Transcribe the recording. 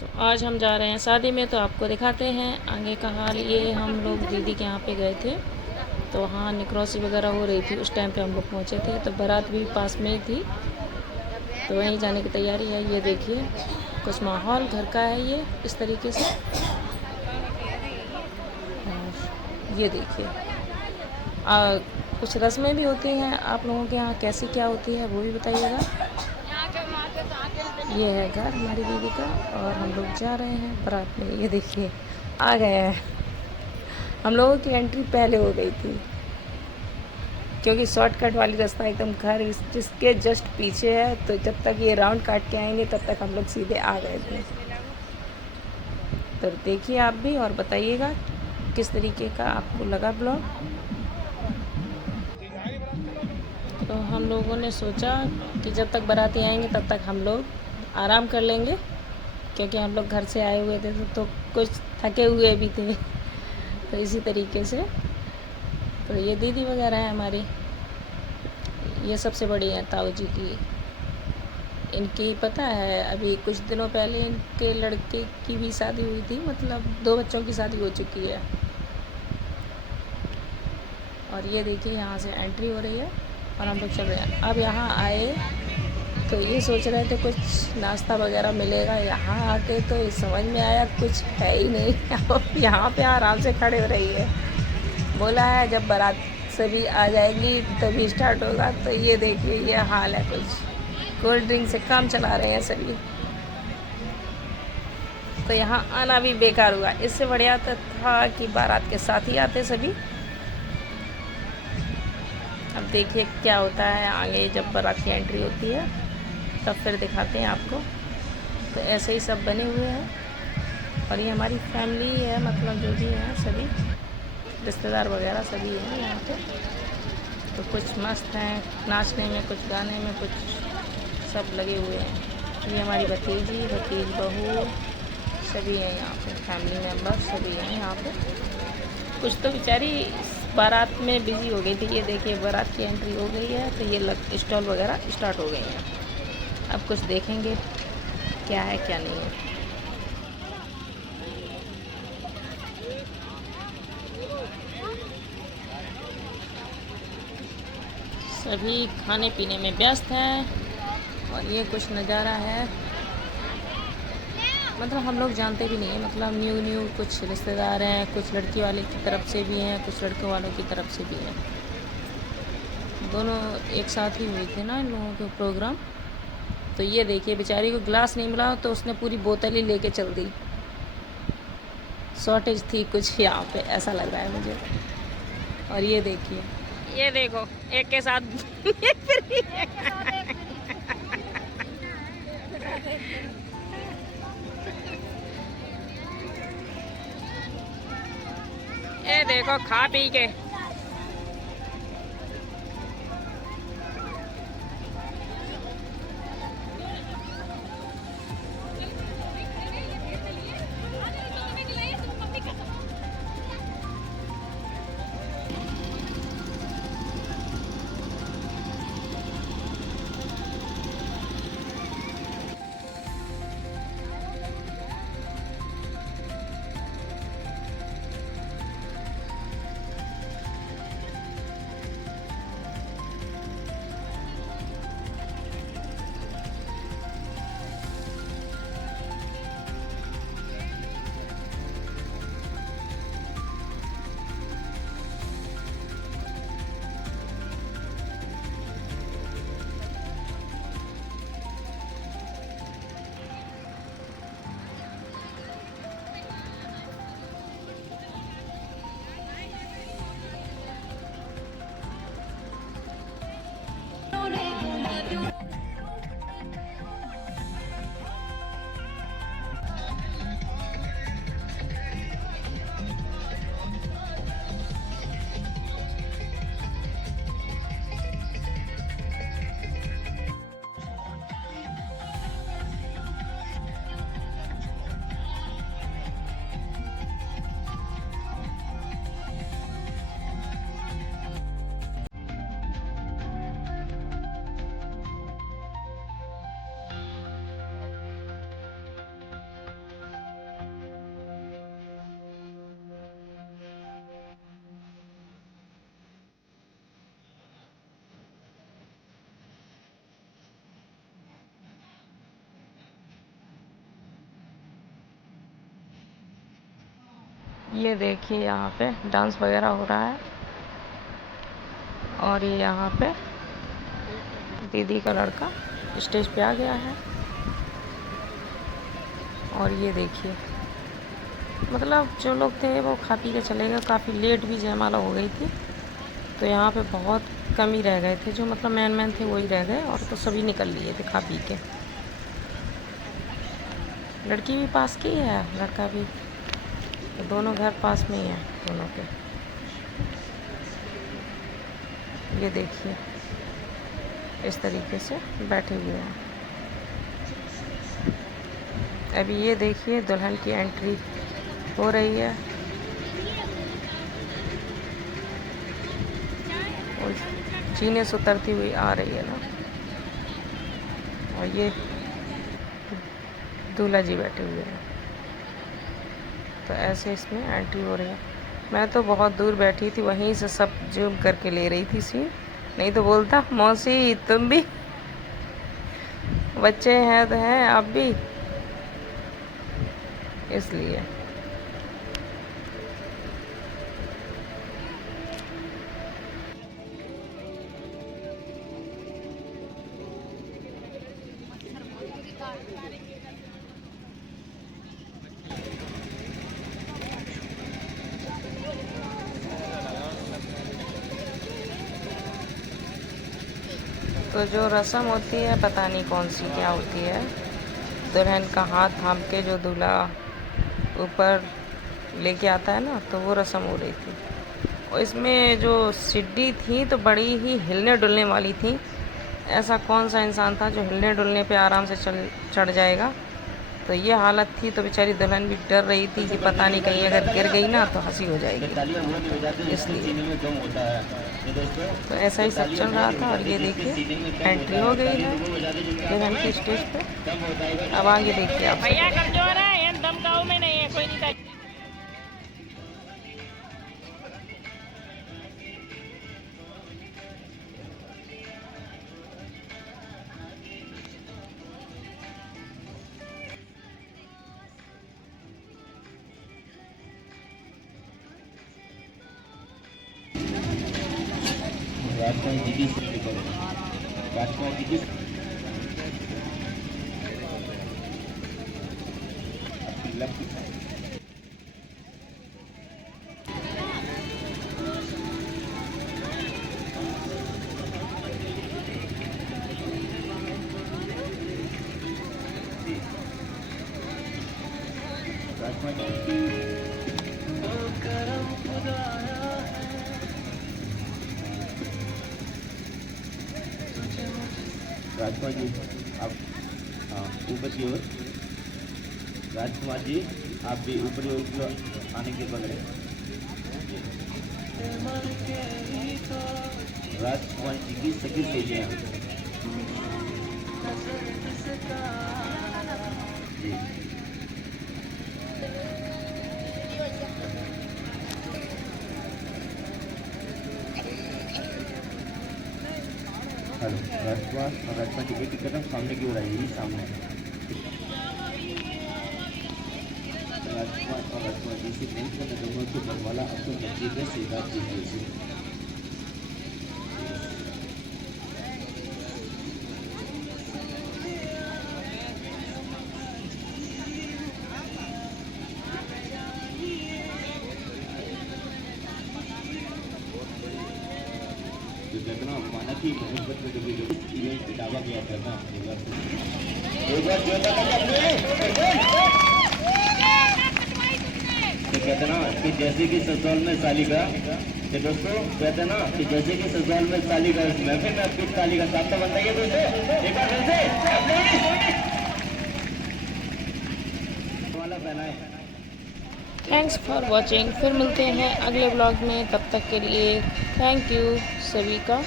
तो आज हम जा रहे हैं शादी में, तो आपको दिखाते हैं आगे का हाल। ये हम लोग दीदी के यहाँ पे गए थे, तो वहाँ निकरौसी वगैरह हो रही थी। उस टाइम पे हम लोग पहुँचे थे, तो बारात भी पास में ही थी, तो वहीं जाने की तैयारी है। ये देखिए कुछ माहौल घर का है ये इस तरीके से। और ये देखिए कुछ रस्में भी होती हैं। आप लोगों के यहाँ कैसी क्या होती है वो भी बताइएगा। ये है घर हमारी दीदी का, और हम लोग जा रहे हैं बारात में। ये देखिए आ गए हैं। हम लोगों की एंट्री पहले हो गई थी, क्योंकि शॉर्टकट वाली रास्ता एकदम घर जिसके जस्ट पीछे है। तो जब तक ये राउंड काट के आएंगे तब तक हम लोग सीधे आ गए थे। तो देखिए आप भी और बताइएगा किस तरीके का आपको लगा ब्लॉग। तो हम लोगों ने सोचा कि जब तक बाराती आएंगे तब तक हम लोग आराम कर लेंगे, क्योंकि हम लोग घर से आए हुए थे तो कुछ थके हुए भी थे। तो इसी तरीके से तो ये दीदी वगैरह है हमारी, ये सबसे बड़ी है ताऊ जी की। इनकी पता है अभी कुछ दिनों पहले इनके लड़के की भी शादी हुई थी, मतलब 2 बच्चों की शादी हो चुकी है। और ये देखिए यहाँ से एंट्री हो रही है और हम लोग चल रहे हैं। अब यहाँ आए तो ये सोच रहे थे कुछ नाश्ता वगैरह मिलेगा। यहाँ आके तो ये समझ में आया कुछ है ही नहीं। अब यहाँ पे आराम से खड़े हो रही है। बोला है जब बारात सभी आ जाएगी तभी स्टार्ट होगा। तो ये देखिए ये हाल है कुछ। कोल्ड ड्रिंक से काम चला रहे हैं सभी। तो यहाँ आना भी बेकार हुआ। इससे बढ़िया तो था कि बारात के साथ ही आते सभी। अब देखिए क्या होता है आगे जब बारात की एंट्री होती है, तब फिर दिखाते हैं आपको। तो ऐसे ही सब बने हुए हैं, और ये हमारी फैमिली है, मतलब जो भी हैं सभी रिश्तेदार वगैरह सभी हैं यहाँ पे। तो कुछ मस्त हैं नाचने में, कुछ गाने में, कुछ सब लगे हुए हैं। ये हमारी भतीजी भतीज बहू सभी हैं यहाँ पे, फैमिली मेम्बर सभी हैं यहाँ पे। कुछ तो बेचारी बारात में बिज़ी हो गई थी। ये देखिए बारात की एंट्री हो गई है, तो ये स्टॉल वगैरह स्टार्ट हो गई हैं। अब कुछ देखेंगे क्या है क्या नहीं है। सभी खाने पीने में व्यस्त हैं, और ये कुछ नज़ारा है। मतलब हम लोग जानते भी नहीं है, मतलब न्यू कुछ रिश्तेदार हैं, कुछ लड़की वाले की तरफ से भी हैं, कुछ लड़के वालों की तरफ से भी हैं। दोनों एक साथ ही हुए थे ना इन लोगों के प्रोग्राम। तो ये देखिए बेचारी को ग्लास नहीं मिला तो उसने पूरी बोतल ही लेके चल दी। शॉर्टेज थी कुछ यहाँ पे, ऐसा लग रहा है मुझे। और ये देखिए, ये देखो एक के साथ ये देखो खा पी के। ये देखिए यहाँ पे डांस वगैरह हो रहा है और ये यहाँ पे दीदी का लड़का स्टेज पे आ गया है। और ये देखिए मतलब जो लोग थे वो खा पी के चले गए। काफ़ी लेट भी जयमाला हो गई थी तो यहाँ पे बहुत कम ही रह गए थे, जो मतलब मैन थे वही रह गए और तो सभी निकल लिए थे खा पी के। लड़की भी पास की है, लड़का भी, तो दोनों घर पास में ही है दोनों के। ये देखिए इस तरीके से बैठे हुए हैं। अभी ये देखिए दुल्हन की एंट्री हो रही है और जीने से उतरती हुई आ रही है ना। और ये दूल्हा जी बैठे हुए हैं, तो ऐसे इसमें एंट्री हो रही है। मैं तो बहुत दूर बैठी थी, वहीं से सब जूम करके ले रही थी सीन, नहीं तो बोलता मौसी तुम भी, बच्चे हैं तो हैं आप भी, इसलिए। तो जो रस्म होती है पता नहीं कौन सी क्या होती है, दुल्हन का हाथ थाम के जो दूल्हा ऊपर लेके आता है ना, तो वो रस्म हो रही थी। और इसमें जो सीढ़ी थी तो बड़ी ही हिलने डुलने वाली थी। ऐसा कौन सा इंसान था जो हिलने डुलने पे आराम से चढ़ जाएगा। तो ये हालत थी तो बेचारी दुल्हन भी डर रही थी कि पता नहीं कहीं अगर गिर गई ना तो हंसी हो जाएगी, इसलिए। तो ऐसा ही सब चल रहा था। और ये देखिए एंट्री हो गई है दुल्हन की स्टेज पे। अब आगे देखिए आप। भैया कमजोर है, दम गाँव में नहीं है, कोई नहीं। राजकुमार जी की राजकुमार जी की राजकुमार जी आप ऊपर की ओर, राजकुमार जी आप भी ऊपर की ओर आने के बगल। राजकुमार जी की सभी सहेलियाँ जी। हेलो राजकुमार और राजकुमार जी एक कदम सामने की ओर आइए, सामने। राजकुमार और राजकुमार जी से बैंक में नगमों के बनवाला आपको नजदीक में सीधा दीजिए। जितना माना कि मोहब्बत में कभी इवेंट दावा किया था ना, एक बार कहते ना कि जैसे कि ससुराल में साली का, कि दोस्तों कहते ना कि जैसे कि ससुराल में साली का, महफिल में आपकी साली का साथ बनता है दोस्तों। एक बार फिर से वाला पहना है। Thanks for watching. फिर मिलते हैं अगले ब्लॉग में, तब तक के लिए थैंक यू सभी का।